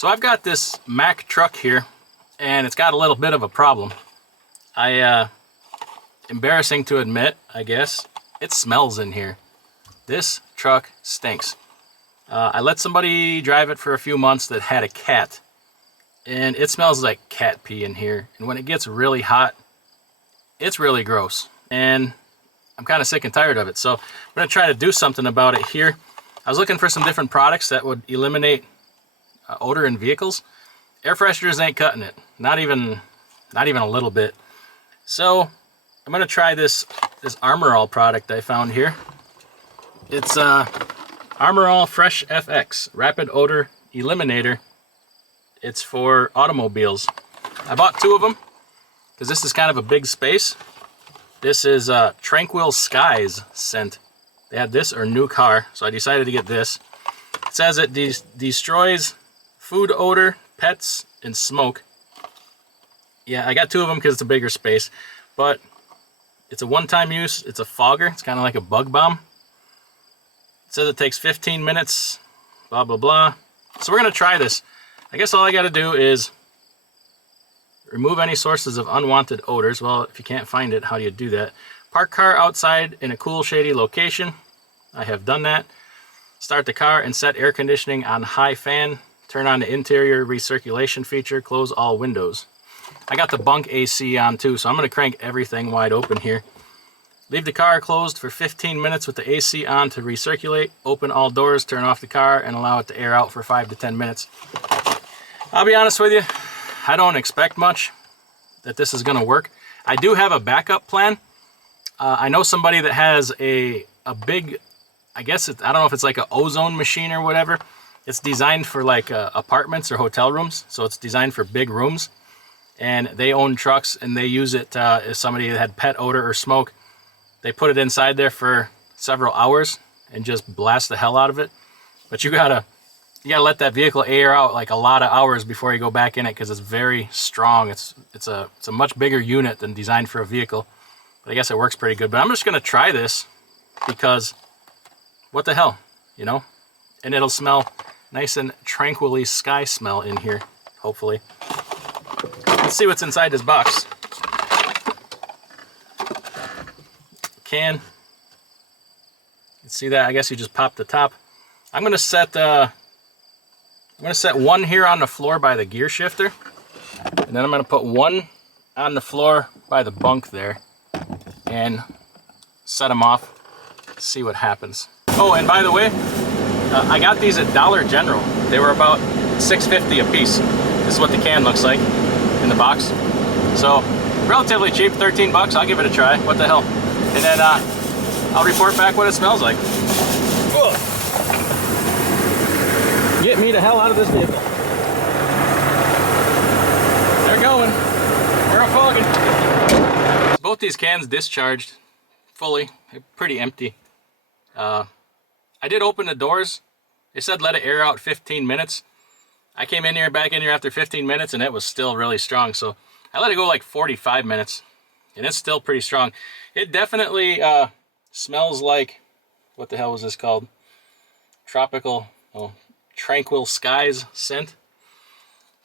So I've got this Mack truck here, and it's got a little bit of a problem. Embarrassing to admit, I guess, it smells in here. This truck stinks. I let somebody drive it for a few months that had a cat, and it smells like cat pee in here. And when it gets really hot, it's really gross. And I'm kind of sick and tired of it. So I'm gonna try to do something about it here. I was looking for some different products that would eliminate odor in vehicles. Air fresheners ain't cutting it. Not even a little bit. So I'm gonna try this Armor All product I found here. It's Armor All Fresh FX Rapid Odor Eliminator. It's for automobiles. I bought 2 of them because this is kind of a big space. This is Tranquil Skies scent. They had this or new car, so I decided to get this. It says it destroys food odor, pets, and smoke. Yeah, I got 2 of them because it's a bigger space, but it's a one-time use. It's a fogger. It's kind of like a bug bomb. It says it takes 15 minutes, blah, blah, blah. So we're gonna try this. I guess all I gotta do is remove any sources of unwanted odors. Well, if you can't find it, how do you do that? Park car outside in a cool, shady location. I have done that. Start the car and set air conditioning on high fan. Turn on the interior recirculation feature. Close all windows. I got the bunk AC on too, so I'm gonna crank everything wide open here. Leave the car closed for 15 minutes with the AC on to recirculate. Open all doors, turn off the car, and allow it to air out for 5 to 10 minutes. I'll be honest with you, I don't expect much that this is gonna work. I do have a backup plan. I know somebody that has a big, I guess I don't know if it's like an ozone machine or whatever. It's designed for like apartments or hotel rooms, so it's designed for big rooms. And they own trucks, and they use it as somebody that had pet odor or smoke. They put it inside there for several hours and just blast the hell out of it. But you gotta let that vehicle air out like a lot of hours before you go back in it, because it's very strong. It's a much bigger unit than designed for a vehicle. But I guess it works pretty good. But I'm just gonna try this because what the hell, you know? And it'll smell nice and tranquilly sky smell in here, hopefully. Let's see what's inside this box. Can. You can see that. I guess you just pop the top. I'm gonna set one here on the floor by the gear shifter, and then I'm gonna put one on the floor by the bunk there, and set them off. See what happens. Oh, and by the way, I got these at Dollar General. They were about $6.50 a piece. This is what the can looks like in the box. So relatively cheap, 13 bucks. I'll give it a try. What the hell? And then I'll report back what it smells like. Ugh. Get me the hell out of this vehicle. They're going. We're fogging. Both these cans discharged fully. They're pretty empty. I did open the doors. They said let it air out 15 minutes. I came in here, back in here after 15 minutes, and it was still really strong. So I let it go like 45 minutes, and it's still pretty strong. It definitely smells like, what the hell was this called? Tranquil Skies scent.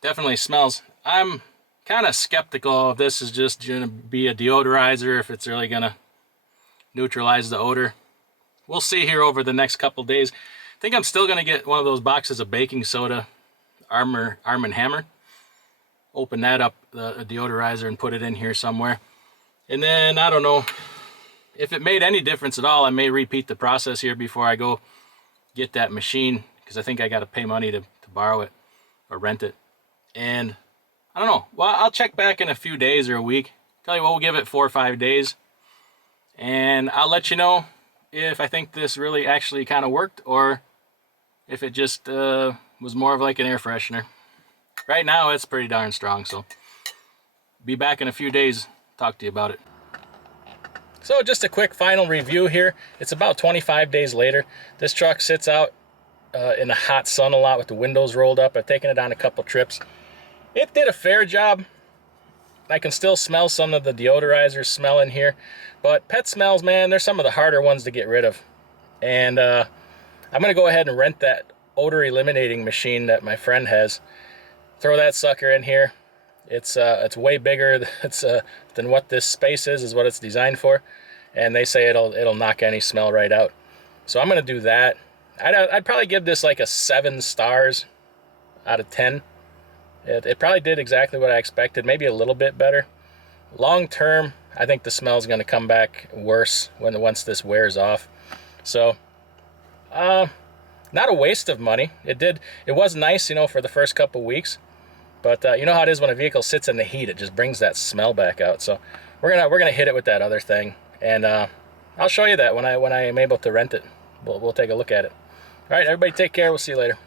Definitely smells. I'm kind of skeptical if this is just going to be a deodorizer, if it's really going to neutralize the odor. We'll see here over the next couple days. I think I'm still going to get one of those boxes of baking soda, Arm & Hammer. Open that up, the deodorizer, and put it in here somewhere. And then, I don't know, if it made any difference at all, I may repeat the process here before I go get that machine, because I think I got to pay money to borrow it or rent it. And I don't know. Well, I'll check back in a few days or a week. Tell you what, we'll give it 4 or 5 days. And I'll let you know if I think this really actually kind of worked, or if it just was more of like an air freshener. Right now, it's pretty darn strong, so be back in a few days, talk to you about it. So just a quick final review here. It's about 25 days later. This truck sits out in the hot sun a lot with the windows rolled up. I've taken it on a couple trips. It did a fair job. I can still smell some of the deodorizer smell in here, but pet smells, man, they're some of the harder ones to get rid of. And I'm gonna go ahead and rent that odor eliminating machine that my friend has, throw that sucker in here. It's way bigger than what this space is what it's designed for, and they say it'll knock any smell right out. So I'm gonna do that. I'd probably give this like a 7 stars out of 10. It probably did exactly what I expected, maybe a little bit better. Long term, I think the smell's gonna come back worse once this wears off. So, not a waste of money. It was nice, you know, for the first couple weeks. But you know how it is when a vehicle sits in the heat, it just brings that smell back out. So we're gonna hit it with that other thing, and I'll show you that when I am able to rent it. We'll take a look at it. All right, everybody, take care. We'll see you later.